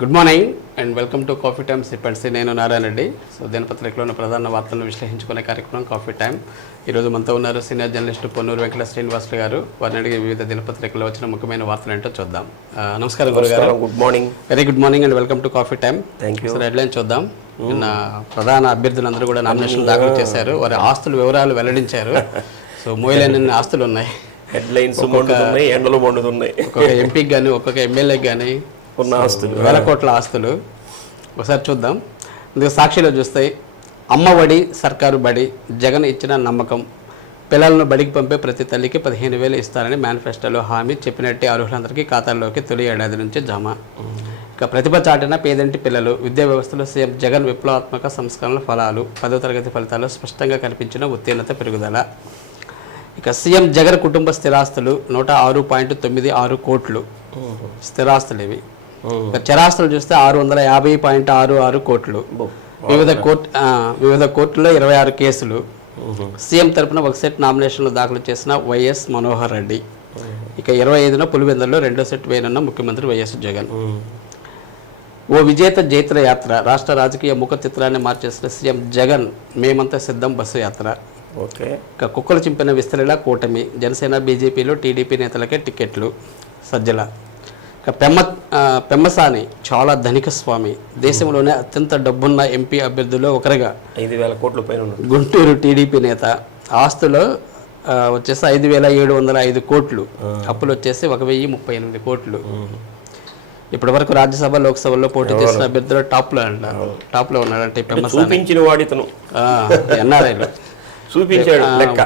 Good morning and welcome to coffee time sip and see. నేను Narayana Reddy. So దినపత్రికలో ఉన్న ప్రధాన వార్తలను విశ్లేషించుకునే కార్యక్రమం కాఫీ టైమ్. ఈరోజు మనతో ఉన్నారు సీనియర్ జర్నలిస్టు పొన్నూరు వెంకట శ్రీనివాసులు గారు. వారిని అడిగే వివిధ దినపత్రికల్లో వచ్చిన ముఖ్యమైన వార్తలు ఏంటో చూద్దాం. నమస్కారం గురుగారు. Good morning. Very good morning and welcome to coffee time. Thank you. Sir, headline చూద్దాం. నిన్న ప్రధాన అభ్యర్థులందరూ కూడా నామినేషన్ దాఖలు చేశారు. వారి ఆస్తుల వివరాలు వెల్లడించారు. సో మోయలేని ఆస్తులు ఉన్నాయి. హెడ్లైన్స్ మండుతున్నాయి, ఎండలు మండుతున్నాయి. ఒక్కొక్క ఎంపీకి కానీ ఒక్కొక్క ఎమ్మెల్యేకి కానీ ఉన్న ఆస్తులు, వేల కోట్ల ఆస్తులు. ఒకసారి చూద్దాం. ఇందుకు సాక్షిలో చూస్తే అమ్మఒడి సర్కారు బడి జగన్ ఇచ్చిన నమ్మకం, పిల్లలను బడికి పంపే ప్రతి తల్లికి 15,000 ఇస్తారని మేనిఫెస్టోలో హామీ, చెప్పినట్టే అర్హులందరికీ ఖాతాల్లోకి తొలి ఏడాది నుంచి జమ. ఇక ప్రతిభ చాటిన పేదంటి పిల్లలు, విద్యా వ్యవస్థలో సీఎం జగన్ విప్లవాత్మక సంస్కరణల ఫలాలు, 10వ తరగతి ఫలితాల్లో స్పష్టంగా కనిపించిన ఉత్తీర్ణత పెరుగుదల. ఇక సీఎం జగన్ కుటుంబ స్థిరాస్తులు 106.96 కోట్లు స్థిరాస్తులు ఇవి. చరాస్తులు చూస్తే 650.66 కోట్లు. వివిధ కోర్టుల్లో 26 కేసులు. సీఎం తరపున ఒక సెట్ నామినేషన్లు దాఖలు చేసిన వైఎస్ మనోహర్ రెడ్డి. ఇక 25న పులివెందుల్లో రెండో సెట్ వేయనున్న ముఖ్యమంత్రి వైఎస్ జగన్. ఓ విజేత జైత్ర యాత్ర, రాష్ట్ర రాజకీయ ముఖ చిత్రాన్ని మార్చేసిన సీఎం జగన్ మేమంతా సిద్ధం బస్సు యాత్ర. ఓకే. ఇక కుక్కలు చింపిన విస్తరిలా కూటమి, జనసేన బీజేపీలో టీడీపీ నేతలకే టికెట్లు. సజ్జల. ఇక పెమ్మసాని చాలా ధనిక స్వామి, దేశంలోనే అత్యంత డబ్బున్న ఎంపీ అభ్యర్థుల్లో ఒకరిగా 5,000 కోట్ల పైన గుంటూరు టీడీపీ నేత. ఆస్తులో వచ్చేసి 5,705 కోట్లు, అప్పులు వచ్చేసి 1,038 కోట్లు. ఇప్పటి వరకు రాజ్యసభ లోక్సభలో పోటీ చేసిన అభ్యర్థులు టాప్లో ఉన్నాడంటే పెమ్మసాని. చూపించిన వాడితను ఎన్ఆర్ఐలో చూపించాడు లెక్క.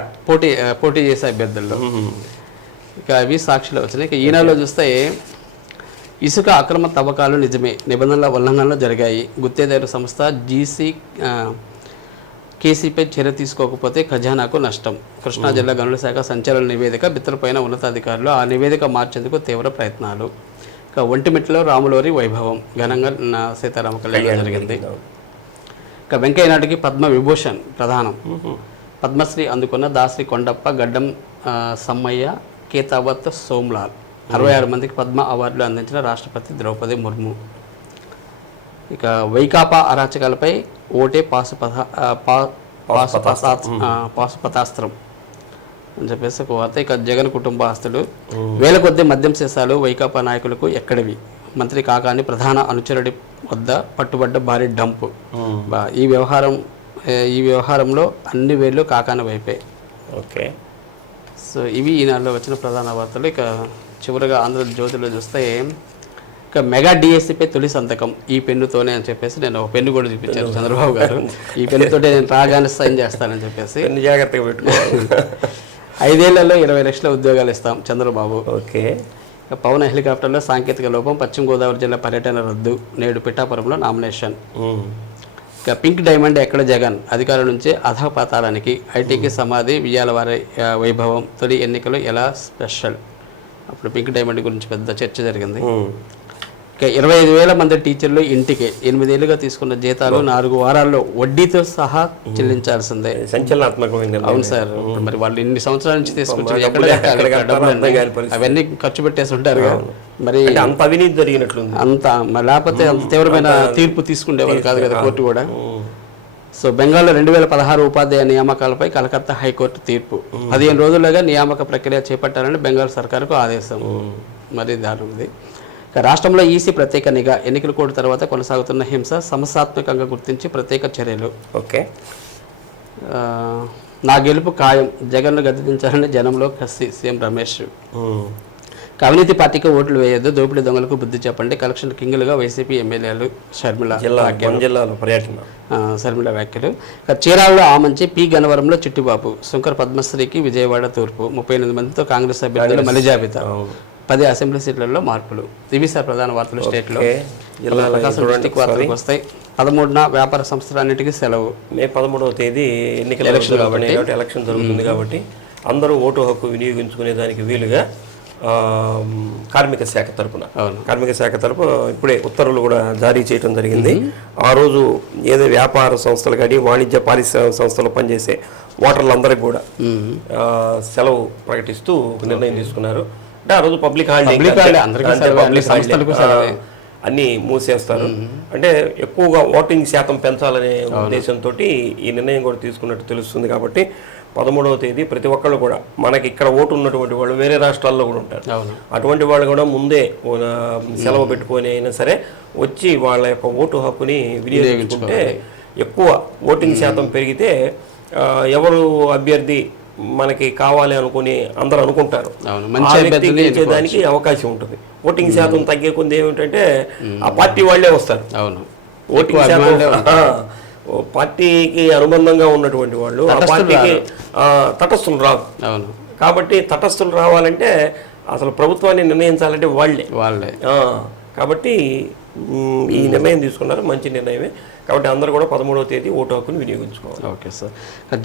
పోటీ చేసే అభ్యర్థుల్లో. ఇక అవి సాక్షిలో వచ్చినాయి. ఇక ఈనాడులో చూస్తే ఇసుక అక్రమ తవ్వకాలు నిజమే, నిబంధనల ఉల్లంఘనలు జరిగాయి, గుత్తేదారు సంస్థ కేసీపై చర్య తీసుకోకపోతే ఖజానాకు నష్టం. కృష్ణా జిల్లా గనుల శాఖ సంచలన నివేదిక, బిత్తరపైన ఉన్నతాధికారులు ఆ నివేదిక మార్చేందుకు తీవ్ర ప్రయత్నాలు. ఇక ఒంటిమిట్టలో రాములోరి వైభవం ఘనంగా సీతారామ కళ్యాణం జరిగింది. ఇక వెంకయ్యనాయుడికి పద్మ విభూషణ్ ప్రధానం, పద్మశ్రీ అందుకున్న దాసరి కొండప్ప, గడ్డం సమ్మయ్య, కేతావత్ సోమ్లాల్. 66 మందికి పద్మ అవార్డులు అందించిన రాష్ట్రపతి ద్రౌపది ముర్ము. ఇక వైకాపా అరాచకాలపై ఓటే పాశుపతాస్త్రం అని చెప్పేసి ఒక వార్త. ఇక జగన్ కుటుంబ ఆస్తులు, వేల కొద్ది మద్యం సీసాలు వైకాపా నాయకులకు ఎక్కడివి, మంత్రి కాకాని ప్రధాన అనుచరుడి వద్ద పట్టుబడ్డ భారీ డంపు. ఈ వ్యవహారంలో అన్ని వేళ్ళు కాకాని వైపే. ఓకే. సో ఇవి ఈనాడులో వచ్చిన ప్రధాన వార్తలు. ఇక చివరిగా ఆంధ్రజ్యోతిలో చూస్తే ఇక మెగా డిఎస్సీపై తొలి సంతకం ఈ పెన్నుతోనే అని చెప్పేసి నేను ఒక పెన్ను కూడా చూపించాను చంద్రబాబు గారు. ఈ పెన్నుతోటే నేను రాగానే సైన్ చేస్తానని చెప్పేసి జాగ్రత్తగా పెట్టుకోవాలి. 5 ఏళ్లలో 20 లక్షల ఉద్యోగాలు ఇస్తాం చంద్రబాబు. ఓకే. పవన్ హెలికాప్టర్లో సాంకేతిక లోపం, పశ్చిమ గోదావరి జిల్లా పర్యటన రద్దు, నేడు పిఠాపురంలో నామినేషన్. ఇక పింక్ డైమండ్ ఎక్కడ జగన్, అధికారుల నుంచే అధపాతాళానికి, ఐటీకి సమాధి, వియ్యాలవారి వైభవం, తొలి ఎన్నికలు ఎలా స్పెషల్. అప్పుడు పింక్ డైమండ్ గురించి పెద్ద చర్చ జరిగింది. ఇక 25,000 మంది టీచర్లు ఇంటికి 8 ఏళ్లుగా తీసుకున్న జీతాలు 4 వారాల్లో వడ్డీతో సహా చెల్లించాల్సిందే. సంచలనాత్మకమైంది. అవును సార్. మరి వాళ్ళు ఇన్ని సంవత్సరాల నుంచి తీసుకొచ్చి అవన్నీ ఖర్చు పెట్టేసి ఉంటారు. మరి అంత అవినీతి జరిగినట్లుంది. లేకపోతే అంత తీవ్రమైన తీర్పు తీసుకునేవాళ్ళు కాదు కదా కోర్టు కూడా. సో బెంగాల్లో 2016 ఉపాధ్యాయ నియామకాలపై కలకత్తా హైకోర్టు తీర్పు. 15 రోజులుగా నియామక ప్రక్రియ చేపట్టాలని బెంగాల్ సర్కారుకు ఆదేశం. మరి దారుణది. రాష్ట్రంలో ఈసీ ప్రత్యేక నిఘా, ఎన్నికల కోడ్ తర్వాత కొనసాగుతున్న హింస సమస్యాత్మకంగా గుర్తించి ప్రత్యేక చర్యలు. ఓకే. నా గెలుపు ఖాయం, జగన్ను గద్దెదించాలని జనంలో కసి, సీఎం రమేష్. అవినీతి పార్టీకి ఓట్లు వేయొద్దు, దోపిడీ దొంగలకు బుద్ధి చెప్పండి, కలెక్షన్ కింగులుగా వైసీపీ ఎమ్మెల్యేలు. షర్మిల వ్యాఖ్యలు. చీరాలలో ఆమంచి, పి గన్నవరంలో చిట్టిబాబు, శంకర్ పద్మశ్రీకి విజయవాడ తూర్పు. 38 మందితో కాంగ్రెస్ అభ్యర్థులు మలి జాబితా, 10 అసెంబ్లీ సీట్లలో మార్పులు. ఇవి సార్ ప్రధాన వార్తలు స్టేట్లో. ప్రకాశం డిస్టిక్ వార్తలకు వస్తాయి. 13న వ్యాపార సంస్థలన్నిటికీ సెలవు. మే 13వ తేదీ ఎలక్షన్ కాబట్టి ఎలక్షన్ జరుగుతుంది కాబట్టి అందరూ ఓటు హక్కు వినియోగించుకునే దానికి వీలుగా కార్మిక శాఖ తరపు ఇప్పుడే ఉత్తర్వులు కూడా జారీ చేయడం జరిగింది. ఆ రోజు ఏదో వ్యాపార సంస్థలు కానీ వాణిజ్య పారిశ్రామిక సంస్థలు పనిచేసే ఓటర్లందరికీ కూడా సెలవు ప్రకటిస్తూ ఒక నిర్ణయం తీసుకున్నారు. అంటే ఆ రోజు పబ్లిక్ హాలిడే అన్నీ మూసేస్తారు. అంటే ఎక్కువగా ఓటింగ్ శాతం పెంచాలనే ఉద్దేశంతో ఈ నిర్ణయం కూడా తీసుకున్నట్టు తెలుస్తుంది. కాబట్టి 13వ తేదీ ప్రతి ఒక్కళ్ళు కూడా మనకి ఇక్కడ ఓటు ఉన్నటువంటి వాళ్ళు వేరే రాష్ట్రాల్లో కూడా ఉంటారు. అటువంటి వాళ్ళు కూడా ముందే సెలవు పెట్టుకొని అయినా సరే వచ్చి వాళ్ళ యొక్క ఓటు హక్కుని వినియోగించుకుంటే ఎక్కువ ఓటింగ్ శాతం పెరిగితే ఎవరు అభ్యర్థి మనకి కావాలి అనుకుని అందరూ అనుకుంటారు, గెలిచేదానికి అవకాశం ఉంటుంది. ఓటింగ్ శాతం తగ్గే కొంది ఏమిటంటే ఆ పార్టీ వాళ్ళే వస్తారు. ఓటింగ్ శాతం పార్టీకి అనుబంధంగా ఉన్నటువంటి వాళ్ళు ఆ పార్టీకి తటస్థులు రాదు. కాబట్టి తటస్థులు రావాలంటే అసలు ప్రభుత్వాన్ని నిర్ణయించాలంటే వాళ్ళే. కాబట్టి ఈ నిర్ణయం తీసుకున్నారు, మంచి నిర్ణయమే. కాబట్టి అందరూ కూడా 13వ తేదీ ఓటు హక్కును వినియోగించుకోవాలి. Okay sir.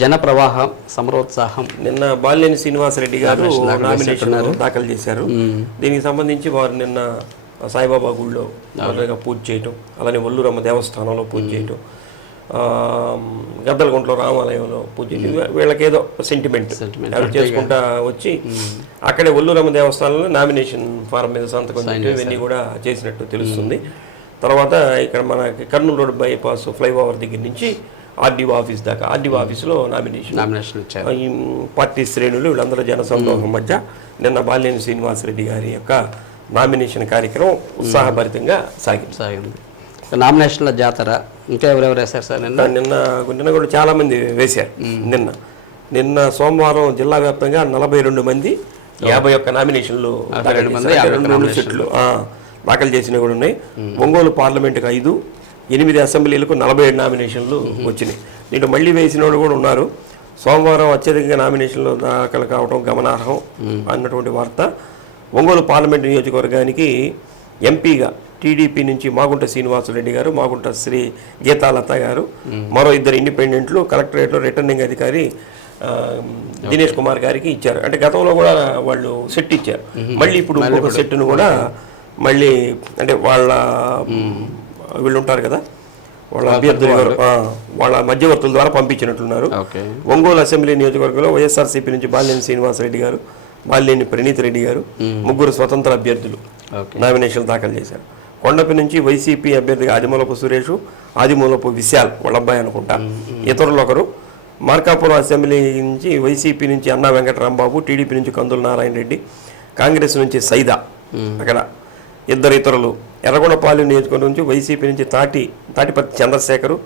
జన ప్రవాహం, సమరోత్సాహం. నిన్న బాలినేని శ్రీనివాసరెడ్డి గారు నామినేషన్ దాఖలు చేశారు. దీనికి సంబంధించి వారు నిన్న సాయిబాబా గుళ్ళో మొదటగా పూజ చేయటం, అలానే ఒల్లూరమ్మ దేవస్థానంలో పూజ చేయటం, గద్దలగుంటలో రామాలయంలో పూజ చేయటం, వీళ్ళకేదో సెంటిమెంట్ చేసుకుంటా వచ్చి అక్కడే ఒల్లూరమ్మ దేవస్థానంలో నామినేషన్ ఫారం మీద సంతకం చేయడం ఇవన్నీ కూడా చేసినట్టు తెలుస్తుంది. తర్వాత ఇక్కడ మనకి కర్నూలు రోడ్ బైపాస్ ఫ్లైఓవర్ దగ్గర నుంచి ఆర్డీఓ ఆఫీస్ దాకా, ఆర్డీఓ ఆఫీస్లో నామినేషన్ ఇచ్చారు. ఈ పార్టీ శ్రేణులు వీళ్ళందరూ జనసందోహం మధ్య నిన్న బాలినేని శ్రీనివాసరెడ్డి గారి యొక్క నామినేషన్ కార్యక్రమం ఉత్సాహభరితంగా సాగింది. నామినేషన్ల జాతర ఇంకా ఎవరెవరు వేశారు సార్? నిన్న కూడా చాలా మంది వేశారు. నిన్న సోమవారం జిల్లా వ్యాప్తంగా 42 మంది 51 నామినేషన్లు సెట్లు దాఖలు చేసినవి కూడా ఉన్నాయి. ఒంగోలు పార్లమెంటుకు 5, 8 అసెంబ్లీలకు 47 నామినేషన్లు వచ్చినాయి. దీంట్లో మళ్ళీ వేసిన వాళ్ళు కూడా ఉన్నారు. సోమవారం అత్యధికంగా నామినేషన్లు దాఖలు కావడం గమనార్హం అన్నటువంటి వార్త. ఒంగోలు పార్లమెంటు నియోజకవర్గానికి ఎంపీగా టీడీపీ నుంచి మాగుంట శ్రీనివాసరెడ్డి గారు, మాగుంట శ్రీ గీతాలత గారు, మరో 2 ఇండిపెండెంట్లు కలెక్టరేట్లో రిటర్నింగ్ అధికారి దినేష్ కుమార్ గారికి ఇచ్చారు. అంటే గతంలో కూడా వాళ్ళు సెట్ ఇచ్చారు, మళ్ళీ ఇప్పుడు ఇంకొక సెట్ను కూడా మళ్ళీ అంటే వాళ్ళ వీళ్ళు ఉంటారు కదా, వాళ్ళ అభ్యర్థులు వాళ్ళ మధ్యవర్తుల ద్వారా పంపించినట్లున్నారు. ఒంగోలు అసెంబ్లీ నియోజకవర్గంలో వైఎస్ఆర్సీపీ నుంచి బాలినేని శ్రీనివాసరెడ్డి గారు, బాలినేని ప్రణీత్ రెడ్డి గారు, 3 స్వతంత్ర అభ్యర్థులు నామినేషన్లు దాఖలు చేశారు. కొండపి నుంచి వైసీపీ అభ్యర్థిగా ఆదిమూలపు సురేష్, ఆదిమూలపు విశాల్ వాళ్ళ అబ్బాయి అనుకుంటా, ఇతరులు ఒకరు. మార్కాపురం అసెంబ్లీ నుంచి వైసీపీ నుంచి అన్నా వెంకటరాంబాబు, టీడీపీ నుంచి కందుల నారాయణ రెడ్డి, కాంగ్రెస్ నుంచి సైదా అక్కడ 2 ఇతరులు. ఎర్రగొండపాలెం నియోజకవర్గం నుంచి వైసీపీ నుంచి తాటిపత్తి చంద్రశేఖరు,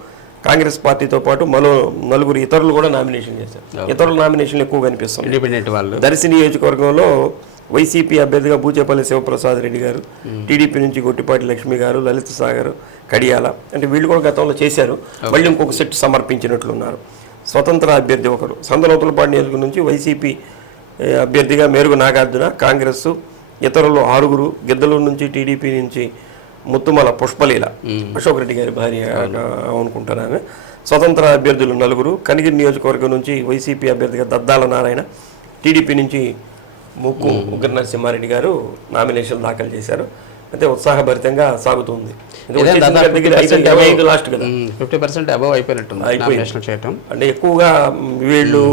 కాంగ్రెస్ పార్టీతో పాటు మరో 4 ఇతరులు కూడా నామినేషన్ చేశారు. ఇతరుల నామినేషన్లు ఎక్కువ కనిపిస్తుంది. దర్శి నియోజకవర్గంలో వైసీపీ అభ్యర్థిగా బూచేపల్లి శివప్రసాద్ రెడ్డి గారు, టీడీపీ నుంచి గొట్టిపాటి లక్ష్మి గారు, లలిత సాగర్, కడియాల, అంటే వీళ్ళు కూడా గతంలో చేశారు, మళ్ళీ ఇంకొక సెట్ సమర్పించినట్లున్నారు. స్వతంత్ర అభ్యర్థి ఒకరు. సంతనూతలపాడు నియోజకవర్గం నుంచి వైసీపీ అభ్యర్థిగా మేరుగు నాగార్జున, కాంగ్రెస్ ఇతరులు 6. గిద్దలూరు నుంచి టీడీపీ నుంచి ముత్తుమల పుష్పలీల, అశోక్ రెడ్డి గారి భార్య అనుకుంటారు ఆమె. స్వతంత్ర అభ్యర్థులు 4. కనిగిరి నియోజకవర్గం నుంచి వైసీపీ అభ్యర్థిగా దద్దాల నారాయణ, టీడీపీ నుంచి ముక్కు ఉగ్ర నరసింహారెడ్డి గారు నామినేషన్ దాఖలు చేశారు. అయితే ఉత్సాహభరితంగా సాగుతుంది. లాస్ట్ కదా 50% అబవ్ అయిపోయినట్టు. అంటే ఎక్కువగా వీళ్ళు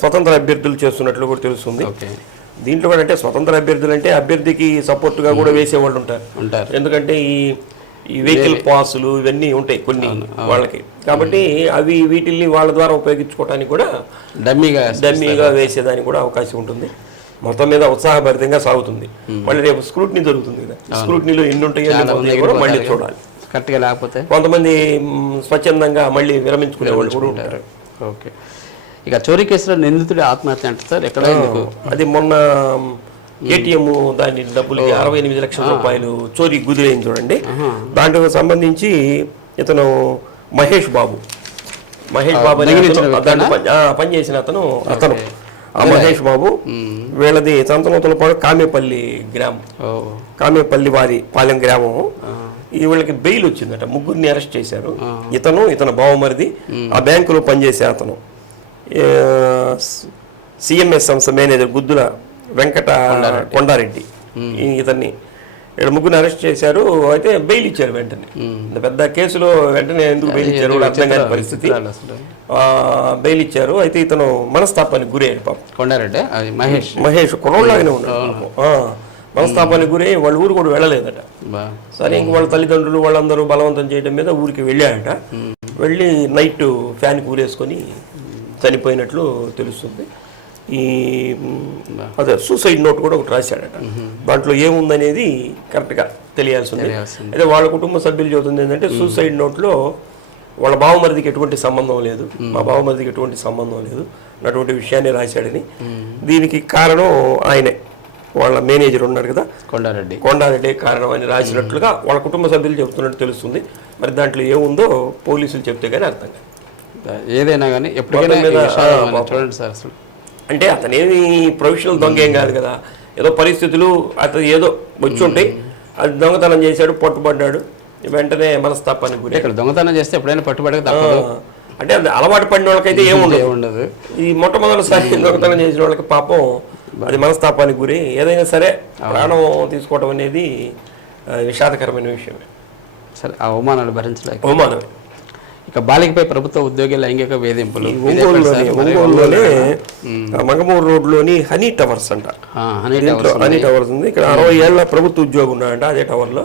స్వతంత్ర అభ్యర్థులు చేస్తున్నట్లు కూడా తెలుస్తుంది. దీంట్లో కూడా అంటే స్వతంత్ర అభ్యర్థులు అంటే అభ్యర్థికి సపోర్ట్గా కూడా వేసేవాళ్ళు ఉంటారు. ఎందుకంటే ఈ వెహికల్ పాసులు ఇవన్నీ ఉంటాయి కొన్ని వాళ్ళకి, కాబట్టి అవి వీటిల్ని వాళ్ళ ద్వారా ఉపయోగించుకోవడానికి కూడా డమ్మీగా వేసేదానికి కూడా అవకాశం ఉంటుంది. మొత్తం మీద ఉత్సాహభరితంగా సాగుతుంది. మళ్ళీ రేపు స్క్రూటినీ జరుగుతుంది కదా, స్క్రూటినీలో ఎన్ని ఉంటాయో కూడా మళ్ళీ చూడాలి. కరెక్ట్గా లేకపోతే కొంతమంది స్వచ్ఛందంగా మళ్ళీ విరమించుకునే వాళ్ళు కూడా ఉంటారు. ఓకే. ఇక చోరీ కేసులో నిందితుడి ఆత్మహత్య అంటే సార్ ఎక్కడ? అది మొన్న ఏటీఎం దాని డబ్బులకి 68 లక్షల రూపాయలు చోరీ గుదిరైంది చూడండి. దాంట్లో సంబంధించి ఇతను మహేష్ బాబు పనిచేసిన అతను ఆ మహేష్ బాబు వీళ్ళది సంతనూతలపాడు కామేపల్లి గ్రామం, కామేపల్లి వారి పాలెం గ్రామం. వీళ్ళకి బెయిల్ వచ్చిందట, 3 అరెస్ట్ చేశారు. ఇతను బావమరిది, ఆ బ్యాంకులో పనిచేసే అతను సిఎంఎస్ సంస్థ మేనేజర్ గుద్దుల వెంకట కొండారెడ్డి, ఇతన్ని 3 అరెస్ట్ చేశారు. అయితే బెయిల్ ఇచ్చారు వెంటనే. పెద్ద కేసులో వెంటనే ఎందుకు బెయిల్ ఇచ్చారు అర్థం కాని పరిస్థితి. బెయిల్ ఇచ్చారు. అయితే ఇతను మనస్తాపానికి గురయ్యాడు పాపం. కొండారెడ్డి మహేష్ కుర్రోళ్ళలాగానే ఉన్నాడు. మనస్తాపానికి గురి వాళ్ళ ఊరు కూడా వెళ్ళలేదట. సరే ఇంక వాళ్ళ తల్లిదండ్రులు వాళ్ళందరూ బలవంతం చేయడం మీద ఊరికి వెళ్ళాడట. వెళ్ళి నైట్ ఫ్యాన్ కూరేసుకొని చనిపోయినట్లు తెలుస్తుంది. ఈ అదే సూసైడ్ నోట్ కూడా ఒకటి రాశాడట. దాంట్లో ఏముందనేది కరెక్ట్గా తెలియాల్సింది. అయితే వాళ్ళ కుటుంబ సభ్యులు చెబుతుంది ఏంటంటే సూసైడ్ నోట్లో వాళ్ళ బావమరిదికి ఎటువంటి సంబంధం లేదు, మా బావమరిదికి ఎటువంటి సంబంధం లేదు అన్నటువంటి విషయాన్ని రాశాడని. దీనికి కారణం ఆయనే, వాళ్ళ మేనేజర్ ఉన్నాడు కదా కొండారెడ్డి కారణం అని రాసినట్లుగా వాళ్ళ కుటుంబ సభ్యులు చెబుతున్నట్టు తెలుస్తుంది. మరి దాంట్లో ఏముందో పోలీసులు చెప్తే కానీ అర్థం కాదు. ఏదైనా కానీ చూడండి సార్, అసలు అంటే అతనేమి ప్రొఫెషనల్ దొంగ ఏం కాదు కదా, ఏదో పరిస్థితులు అతను ఏదో వచ్చి ఉంటాయి, అది దొంగతనం చేశాడు, పట్టుబడ్డాడు, వెంటనే మనస్తాపానికి గురి. ఇక్కడ దొంగతనం చేస్తే ఎప్పుడైనా పట్టుబడక తప్పదు. అంటే అది అలవాటు పడిన వాళ్ళకైతే ఏముండదు. ఈ మొట్టమొదటిసారి దొంగతనం చేసిన వాళ్ళకి పాపం అది మనస్తాపానికి గురి. ఏదైనా సరే ప్రాణం తీసుకోవడం అనేది విషాదకరమైన విషయమే. సరే, ఆ అవమానాలు భరించలేక అవమానమే. ఇక బాలికపై ప్రభుత్వ ఉద్యోగి లైంగిక వేధింపులు. ఒంగోలులోనే మంగమూరు రోడ్లోని హనీ టవర్స్ అంట, హనీ టవర్స్ ఉంది. ఇక్కడ 60 ఏళ్ల ప్రభుత్వ ఉద్యోగం ఉన్నాడంట. అదే టవర్లో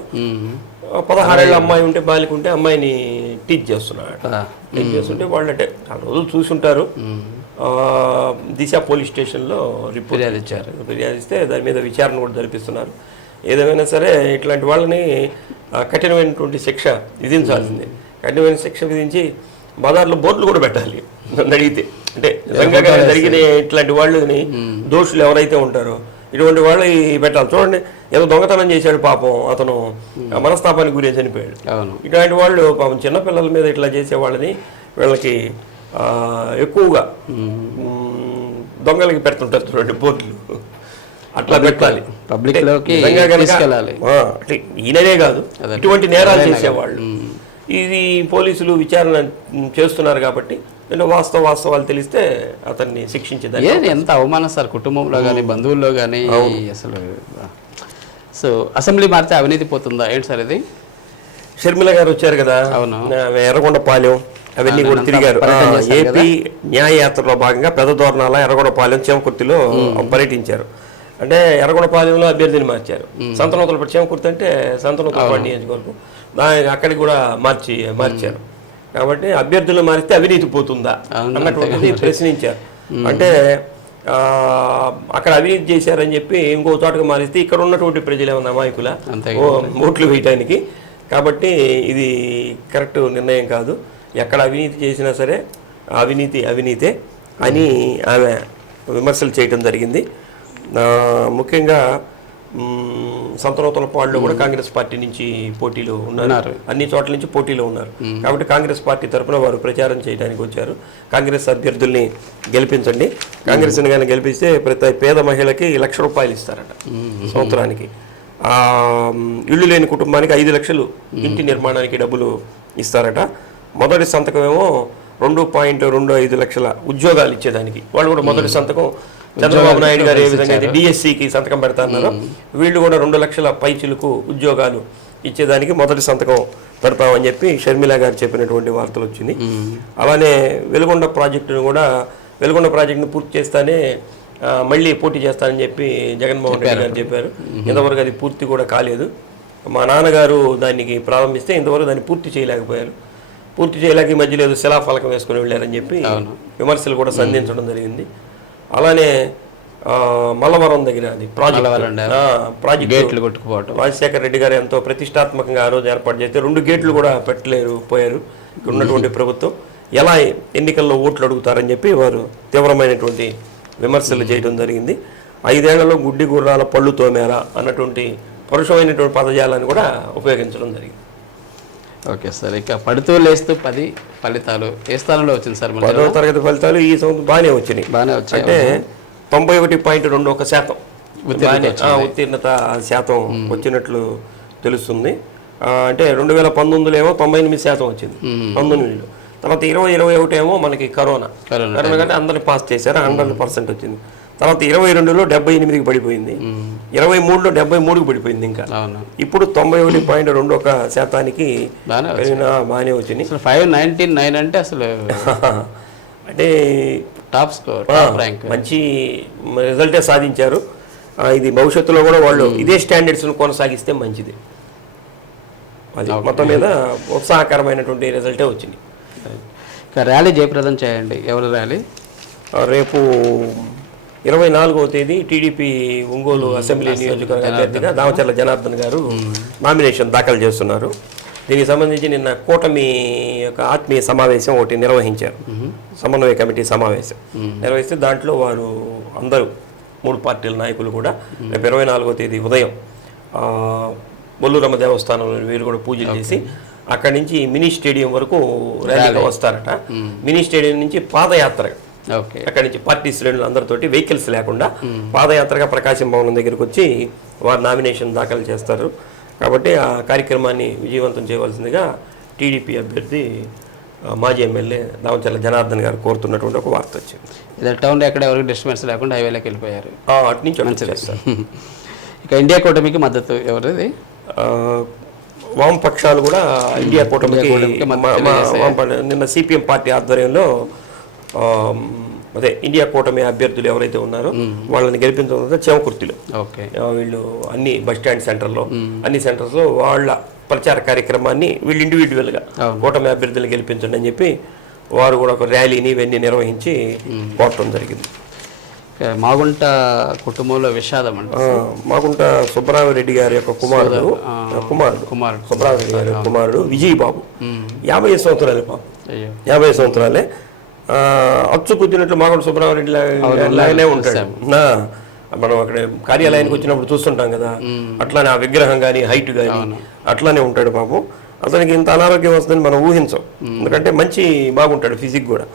16 ఏళ్ళ అమ్మాయి ఉంటే, బాలిక ఉంటే అమ్మాయిని టీచ్ చేస్తున్నాడట. టీచ్ చేస్తుంటే వాళ్ళంటే చాలా రోజులు చూసుంటారు. దిశ పోలీస్ స్టేషన్లో రిపోర్ట్ ఇచ్చారు. ఫిర్యాదు ఇస్తే దాని మీద విచారణ కూడా జరిపిస్తున్నారు. ఏదేమైనా సరే ఇట్లాంటి వాళ్ళని కఠినమైనటువంటి శిక్ష విధించాల్సిందే. కఠినమైన శిక్ష విధించి బజార్లో బోర్డులు కూడా పెట్టాలి నన్ను అడిగితే. అంటే నిజంగా జరిగిన ఇట్లాంటి వాళ్ళని దోషులు ఎవరైతే ఉంటారో ఇటువంటి వాళ్ళు పెట్టాలి. చూడండి, ఏదో దొంగతనం చేశాడు పాపం, అతను మనస్తాపానికి గురి చనిపోయాడు. ఇట్లాంటి వాళ్ళు పాపం చిన్నపిల్లల మీద ఇట్లా చేసే వాళ్ళని వీళ్ళకి ఎక్కువగా దొంగలకి పెడుతుంటారు చూడండి బోర్డులు, అట్లా పెట్టాలి. ఈయననే కాదు, ఇటువంటి నేరాలు చేసేవాళ్ళు. ఇది పోలీసులు విచారణ చేస్తున్నారు కాబట్టి వాస్తవాలు తెలిస్తే అతన్ని శిక్షించేదాన్ని. ఎంత అవమానం సార్, కుటుంబంలో కానీ బంధువుల్లో కానీ అసలు. సో అసెంబ్లీ మారితే అవినీతి పోతుందా ఏంటి సార్ ఇది? షర్మిల గారు వచ్చారు కదా, ఎర్రగొండపాలెం అవన్నీ కూడా తిరిగారు. ఏపీ న్యాయయాత్రలో భాగంగా పెద్ద దోరణాల ఎర్రగొండపాలెం చేమకుర్తిలో పర్యటించారు. అంటే ఎర్రగొండపాలెంలో అభ్యర్థిని మార్చారు. సంతనూతలపాటి చేమకుర్తి అంటే సంతనూతలపాటి నియోజకవర్గం, అక్కడికి కూడా మార్చారు. కాబట్టి అభ్యర్థులు మారిస్తే అవినీతి పోతుందా అన్నటువంటిది ప్రశ్నించారు. అంటే అక్కడ అవినీతి చేశారని చెప్పి ఇంకో చోటగా మారిస్తే ఇక్కడ ఉన్నటువంటి ప్రజలు ఏమన్నా అమాయకుల ఓట్లు వేయటానికి. కాబట్టి ఇది కరెక్ట్ నిర్ణయం కాదు. ఎక్కడ అవినీతి చేసినా సరే అవినీతే అని ఆమె విమర్శలు చేయడం జరిగింది. ముఖ్యంగా సంతనూతలపాడులో కూడా కాంగ్రెస్ పార్టీ నుంచి పోటీలో ఉన్నారు, అన్ని చోట్ల నుంచి పోటీలో ఉన్నారు. కాబట్టి కాంగ్రెస్ పార్టీ తరఫున వారు ప్రచారం చేయడానికి వచ్చారు. కాంగ్రెస్ అభ్యర్థుల్ని గెలిపించండి, కాంగ్రెస్ని కానీ గెలిపిస్తే ప్రతి పేద మహిళకి ₹1,00,000 ఇస్తారట సంవత్సరానికి. ఇళ్ళు లేని కుటుంబానికి 5 లక్షలు ఇంటి నిర్మాణానికి డబ్బులు ఇస్తారట. మొదటి సంతకం ఏమో 2.25 లక్షల ఉద్యోగాలు ఇచ్చేదానికి. వాళ్ళు కూడా మొదటి సంతకం చంద్రబాబు నాయుడు గారు ఏ విధంగా అయితే డిఎస్సికి సంతకం పెడతారన్నారో వీళ్ళు కూడా 2 లక్షల పైచిలకు ఉద్యోగాలు ఇచ్చేదానికి మొదటి సంతకం పెడతామని చెప్పి షర్మిల గారు చెప్పినటువంటి వార్తలు వచ్చింది. అలానే వెలుగొండ ప్రాజెక్టును పూర్తి చేస్తానే మళ్ళీ పోటీ చేస్తానని చెప్పి జగన్మోహన్ రెడ్డి గారు చెప్పారు. ఇంతవరకు అది పూర్తి కూడా కాలేదు. మా నాన్నగారు దానికి ప్రారంభిస్తే ఇంతవరకు దాన్ని పూర్తి చేయలేకపోయారు. పూర్తి చేయలేక ఈ మధ్యలో ఏదో శిలాఫలకం వేసుకుని వెళ్ళారని చెప్పి విమర్శలు కూడా సంధించడం జరిగింది. అలానే మల్లవరం దగ్గర అది ప్రాజెక్టు రాజశేఖర రెడ్డి గారు ఎంతో ప్రతిష్టాత్మకంగా ఆ రోజు ఏర్పాటు చేస్తే 2 గేట్లు కూడా పోయారు. ఇక్కడ ఉన్నటువంటి ప్రభుత్వం ఎలా ఎన్నికల్లో ఓట్లు అడుగుతారని చెప్పి వారు తీవ్రమైనటువంటి విమర్శలు చేయడం జరిగింది. 5 ఏళ్లలో గుడ్డి గుర్రాల పళ్ళు తోమేరా అన్నటువంటి పరుషమైనటువంటి పదజాలాన్ని కూడా ఉపయోగించడం జరిగింది. ఓకే సార్, ఇక పడుతూ లేస్తూ 10 ఫలితాలు ఏ స్థానంలో వచ్చింది సార్? 10వ తరగతి ఫలితాలు ఈ సంవత్సరం బాగానే వచ్చాయి. అంటే 91.21% ఉత్తీర్ణత శాతం వచ్చినట్లు తెలుస్తుంది. అంటే 2019లో ఏమో 98% వచ్చింది 19లో. తర్వాత 2021 ఏమో మనకి కరోనా కంటే అందరిని పాస్ చేశారు, 100% వచ్చింది. తర్వాత 22లో 78కి పడిపోయింది, 23లో 73కి పడిపోయింది. ఇంకా ఇప్పుడు 91.21% బాగానే వచ్చింది. 599 అంటే అసలు అంటే టాప్ స్కోర్, మంచి రిజల్టే సాధించారు. ఇది భవిష్యత్తులో కూడా వాళ్ళు ఇదే స్టాండర్డ్స్ను కొనసాగిస్తే మంచిది. అది మొత్తం మీద ఉత్సాహకరమైనటువంటి రిజల్టే వచ్చింది. ర్యాలీ జయప్రదం చేయండి. ఎవరు ర్యాలీ? రేపు 24వ తేదీ టీడీపీ ఒంగోలు అసెంబ్లీ నియోజకవర్గ అభ్యర్థిగా దామచర్ల జనార్దన్ గారు నామినేషన్ దాఖలు చేస్తున్నారు. దీనికి సంబంధించి నిన్న కూటమి యొక్క ఆత్మీయ సమావేశం ఒకటి నిర్వహించారు. సమన్వయ కమిటీ సమావేశం నిర్వహిస్తే దాంట్లో వారు అందరూ 3 పార్టీల నాయకులు కూడా రేపు 24వ తేదీ ఉదయం బొల్లూరమ్మ దేవస్థానంలో వీరు కూడా పూజలు చేసి అక్కడి నుంచి మినీ స్టేడియం వరకు ర్యాలీగా వస్తారట. మినీ స్టేడియం నుంచి పాదయాత్ర అక్కడి నుంచి పార్టీ శ్రేణులు అందరితోటి వెహికల్స్ లేకుండా పాదయాత్రగా ప్రకాశం భవనం దగ్గరికి వచ్చి వారు నామినేషన్ దాఖలు చేస్తారు. కాబట్టి ఆ కార్యక్రమాన్ని విజయవంతం చేయవలసిందిగా టీడీపీ అభ్యర్థి మాజీ ఎమ్మెల్యే దామచర్ల జనార్దన్ గారు కోరుతున్నటువంటి ఒక వార్త వచ్చింది. ఇదే టౌన్లో ఎక్కడ ఎవరికి డిస్టర్బెన్స్ లేకుండా హైవేలోకి వెళ్ళిపోయారు. అటు నుంచి మంచిది సార్. ఇక ఇండియా కూటమికి మద్దతు ఎవరిది? వామపక్షాలు కూడా ఇండియా కూటమికి నిన్న సిపిఎం పార్టీ ఆధ్వర్యంలో అదే ఇండియా కూటమి అభ్యర్థులు ఎవరైతే ఉన్నారో వాళ్ళని గెలిపించడం చేమకుర్తిలో వీళ్ళు అన్ని బస్టాండ్ సెంటర్లో అన్ని సెంటర్స్లో వాళ్ళ ప్రచార కార్యక్రమాన్ని వీళ్ళు ఇండివిజువల్గా కూటమి అభ్యర్థులు గెలిపించండి అని చెప్పి వారు కూడా ఒక ర్యాలీని ఇవన్నీ నిర్వహించి కోరటం జరిగింది. మాగుంట కుటుంబంలో విషాదం అంటే మాగుంట సుబ్బరామరెడ్డి గారి యొక్క కుమారుడు సుబ్బరామరెడ్డి గారి కుమారుడు విజయ్ బాబు 50 సంవత్సరాలే పాపం 50 సంవత్సరాలే అచ్చు కుద్దినట్లు మాగుంట సుబ్బరామరెడ్డి లాగానే ఉంటాడు. మనం అక్కడ కార్యాలయానికి వచ్చినప్పుడు చూస్తుంటాం కదా, అట్లానే ఆ విగ్రహం కానీ హైట్ కానీ అట్లానే ఉంటాడు పాపం. అతనికి ఇంత అనారోగ్యం వస్తుందని మనం ఊహించాం. ఎందుకంటే మంచి బాగుంటాడు ఫిజిక్ కూడా.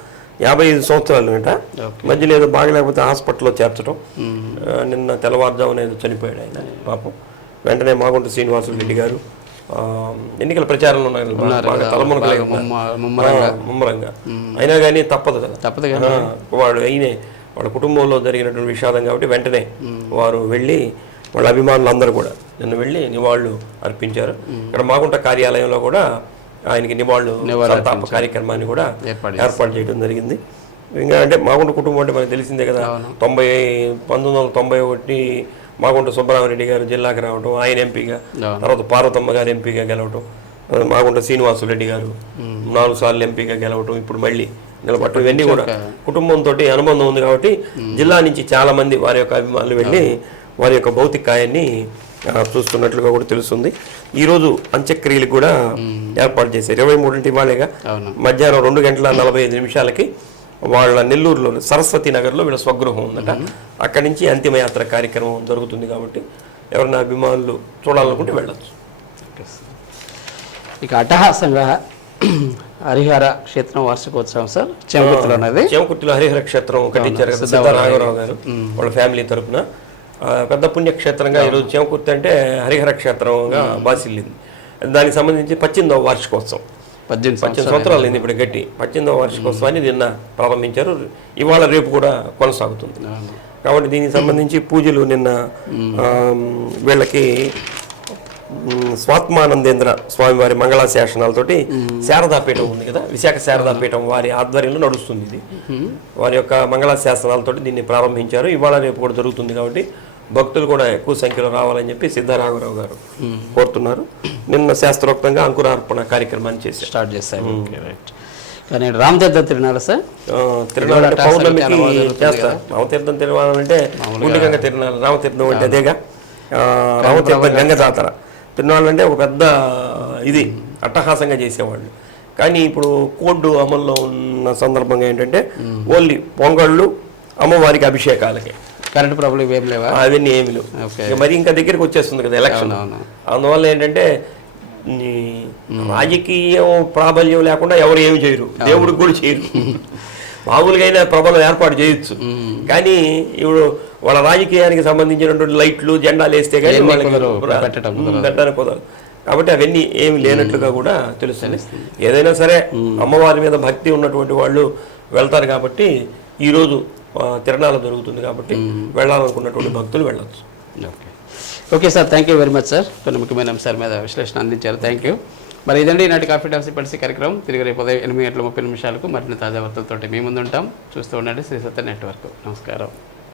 55 సంవత్సరాలు అంట. మధ్యలో ఏదో బాగలేకపోతే హాస్పిటల్లో చేర్చడం. నిన్న తెల్లవారుజామున ఏదో చనిపోయాడు ఆయన పాపం. వెంటనే మాగుంట శ్రీనివాసులు రెడ్డి గారు ఎన్నికల ప్రచారంలో బాగా తలమునకలే ముమ్మరంగా అయినా కానీ తప్పదు కదా. వాడు అయినే వాళ్ళ కుటుంబంలో జరిగినటువంటి విషాదం కాబట్టి వెంటనే వారు వెళ్ళి వాళ్ళ అభిమానులు అందరూ కూడా నిన్న వెళ్ళి నివాళులు అర్పించారు. ఇక్కడ మాగుంట కార్యాలయంలో కూడా ఆయనకి నివాళులు సంతాప కార్యక్రమాన్ని కూడా ఏర్పాటు చేయడం జరిగింది. ఇంకా అంటే మాగుంట కుటుంబం అంటే మనకు తెలిసిందే కదా. 1991 మాగుంట సుబ్బరామరెడ్డి గారు జిల్లాకి రావడం, ఆయన ఎంపీగా, తర్వాత పార్వతమ్మ గారు ఎంపీగా గెలవటం, మాగుంట శ్రీనివాసులు రెడ్డి గారు 4 సార్లు ఎంపీగా గెలవటం, ఇప్పుడు మళ్ళీ నిలబడటం, ఇవన్నీ కూడా కుటుంబంతో అనుబంధం ఉంది. కాబట్టి జిల్లా నుంచి చాలా మంది వారి యొక్క అభిమానులు వెళ్ళి వారి యొక్క భౌతికాయాన్ని చూస్తున్నట్లుగా కూడా తెలుస్తుంది. ఈరోజు అంత్యక్రియలకు కూడా ఏర్పాటు చేశారు. 23 ఇవాళగా మధ్యాహ్నం 2:45 వాళ్ళ నెల్లూరులో సరస్వతి నగర్లో వీళ్ళ స్వగృహం ఉందట. అక్కడి నుంచి అంతిమయాత్ర కార్యక్రమం జరుగుతుంది. కాబట్టి ఎవరైనా అభిమానులు చూడాలనుకుంటే వెళ్ళచ్చు. ఇక అట్టహాసంగా హరిహర క్షేత్రం వార్షికోత్సవం సార్ చేమకుర్తిలో హరిహర క్షేత్రం కట్టించారు కదా సిద్ధారాఘవరావు గారు వాళ్ళ ఫ్యామిలీ తరఫున. పెద్ద పుణ్యక్షేత్రంగా ఈరోజు చేమకుర్తి అంటే హరిహర క్షేత్రంగా బాసిల్లింది. దానికి సంబంధించి 18వ వార్షికోత్సవం 18 సంవత్సరాలు అయింది ఇప్పుడు గట్టి. 18వ వార్షికోత్సవాన్ని నిన్న ప్రారంభించారు. ఇవాళ రేపు కూడా కొనసాగుతుంది. కాబట్టి దీనికి సంబంధించి పూజలు నిన్న వీళ్ళకి స్వాత్మానందేంద్ర స్వామివారి మంగళాశాసనాలతోటి శారదాపీఠం ఉంది కదా, విశాఖ శారదాపీఠం వారి ఆధ్వర్యంలో నడుస్తుంది. ఇది వారి యొక్క మంగళాశాసనాలతో దీన్ని ప్రారంభించారు. ఇవాళ రేపు కూడా జరుగుతుంది. కాబట్టి భక్తులు కూడా ఎక్కువ సంఖ్యలో రావాలని చెప్పి సిద్ధారాఘవరావు గారు కోరుతున్నారు. నిన్న శాస్త్రోక్తంగా అంకురార్పణ కార్యక్రమాన్ని స్టార్ట్ చేశారు. కానీ రామతీర్థ తిరునాళ సార్ తిరునాళ అంటే పౌర్ణమికి చేస్తారు. రామతీర్థం తిరునాళ అంటే గుండెగంగ తిరునాళ, రామతీర్థం అంటే అదేగా రామతీర్థం గంగ జాతర. తిరునాళ్ళు అంటే ఒక పెద్ద ఇది అట్టహాసంగా చేసేవాళ్ళు. కానీ ఇప్పుడు కోడ్ అమల్లో ఉన్న సందర్భంగా ఏంటంటే ఓన్లీ పొంగళ్ళు, అమ్మవారికి అభిషేకాలకి, కరెంట్ ప్రాబ్లం ఏం లేవా, అవన్నీ ఏమి లేవు. మరి ఇంకా దగ్గరికి వచ్చేస్తుంది కదా ఎలక్షన్. అందువల్ల ఏంటంటే రాజకీయం ప్రాబల్యం లేకుండా ఎవరు ఏమి చేయరు, దేవుడికి కూడా చేయరు. మామూలుగా అయినా ప్రభలు ఏర్పాటు చేయొచ్చు. కానీ ఇప్పుడు వాళ్ళ రాజకీయానికి సంబంధించినటువంటి లైట్లు, జెండాలు వేస్తే కానీ వాళ్ళకి పెట్టడానికి కుదరదు. కాబట్టి అవన్నీ ఏమి లేనట్లుగా కూడా తెలుస్తుంది. ఏదైనా సరే అమ్మవారి మీద భక్తి ఉన్నటువంటి వాళ్ళు వెళ్తారు. కాబట్టి ఈరోజు తిరణాలు జరుగుతుంది. కాబట్టి వెళ్ళాలనుకున్నటువంటి భక్తులు వెళ్ళచ్చు. Okay sir, thank you very much sir. కొన్ని ముఖ్యమైన అంశాల మీద విశ్లేషణ అందించారు. Thank you. మరి ఇదండి ఈనాటి కాఫీ టాక్సీ పరిస్థితి కార్యక్రమం. తిరిగి రేపు ఉదయం 8:30 మరిన్ని తాజా వార్తలతో మీ ముందు ఉంటాం. చూస్తూ ఉండండి శ్రీ సత్య నెట్వర్క్. నమస్కారం.